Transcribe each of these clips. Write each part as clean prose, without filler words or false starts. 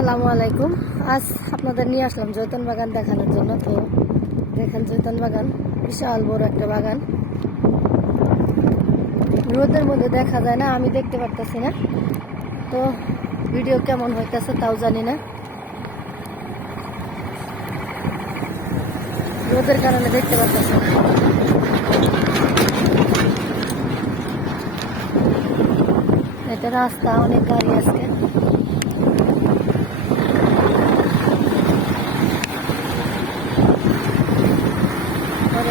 আসসালামু আলাইকুম। আজ আপনাদের নিয়ে আসলাম জৈতন বাগান দেখানোর জন্য। তো দেখেন জৈতন বাগান বিশাল বড় একটা বাগান, রোদের মধ্যে দেখা যায় না, আমি দেখতে পারতেছি না। তো ভিডিও কেমন হইতেছে তাও জানি না, রোদের কারণে দেখতে পারতেছি না। এটা রাস্তা, অনেক গাড়ি আজকে।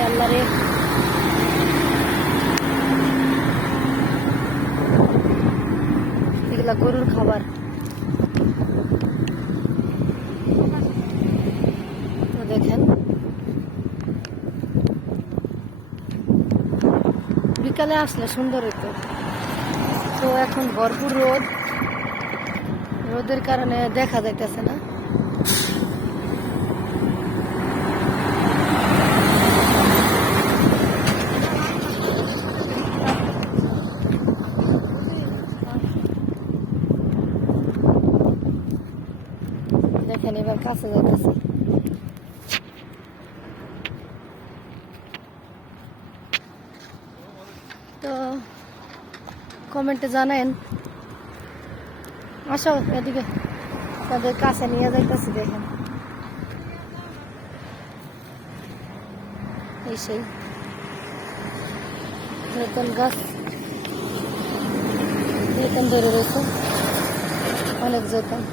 আল্লাহ রে, এগুলা গরুর খাবার। তো দেখেন বিকালে আসলে সুন্দর হইতো। তো এখন ভরপুর রোদ, রোদের কারণে দেখা যাইতেছে না। দেখেন এবার কাছে যাইতেছে। তো কমেন্টে জানেন, আসো এদিকে, তাদের কাছে নিয়ে যাইতেছি। দেখেন এই সেই নতুন গাছ, নতুন ধরে রয়েছে অনেক জৈতন।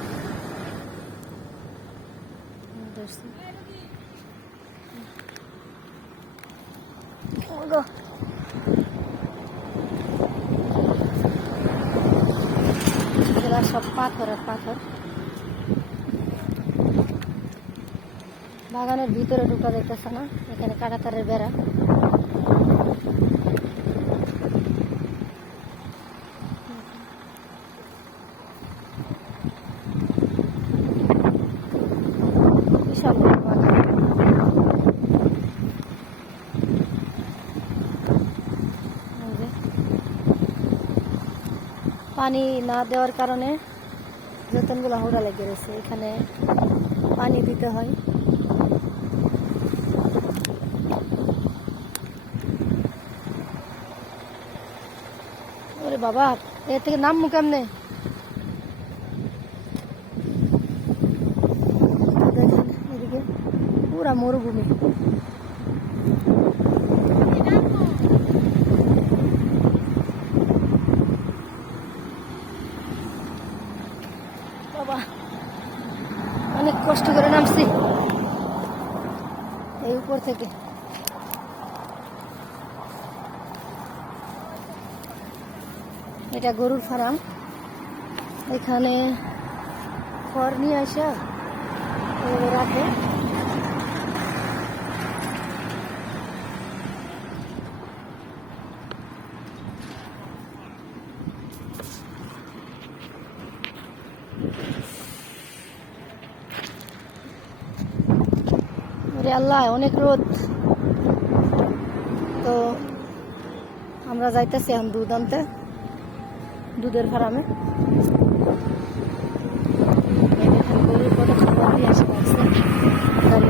সব পাথর আর পাথর। বাগানের ভিতরে ঢুকা যাইতেছে না, এখানে কাঁটাতারের বেড়া। বিশাল বড় বাগান। পানি না দেওয়ার কারণে জৈতনগুলো হুড়া লেগে গেছে, এখানে পানি দিতে হয়। ওরে বাবা, এর থেকে নামবো কেমনে? দেখেন এদিকে পুরা মরুভূমি। বাবা অনেক কষ্ট করে নামছি এই উপর থেকে। এটা গরুর ফার্ম, এখানে খড় নিয়ে আসা রাখে। আল্লাহ অনেক রোদ। তো আমরা যাইতেছি এখন দুধ আনতে, দুধের ফার্মে। গরুর কত খাবার দিয়ে আসে লাগছে গাড়ি।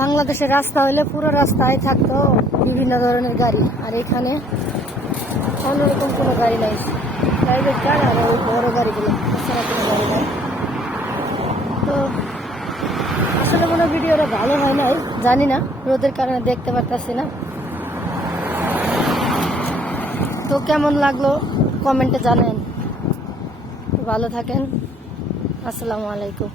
বাংলাদেশের রাস্তা হইলে পুরো রাস্তায় থাকতো বিভিন্ন ধরনের গাড়ি, আর এখানে অন্যরকম কোনো গাড়ি নাই, প্রাইভেট কার আর ওই বড় গাড়িগুলো, এছাড়া কোনো গাড়ি নাই। তো আসলে কোনো ভিডিওটা ভালো হয় নাই, জানি না, রোদের কারণে দেখতে পারতেছি না। তো কেমন লাগলো কমেন্টে জানেন। ভালো থাকেন, আসসালামু আলাইকুম।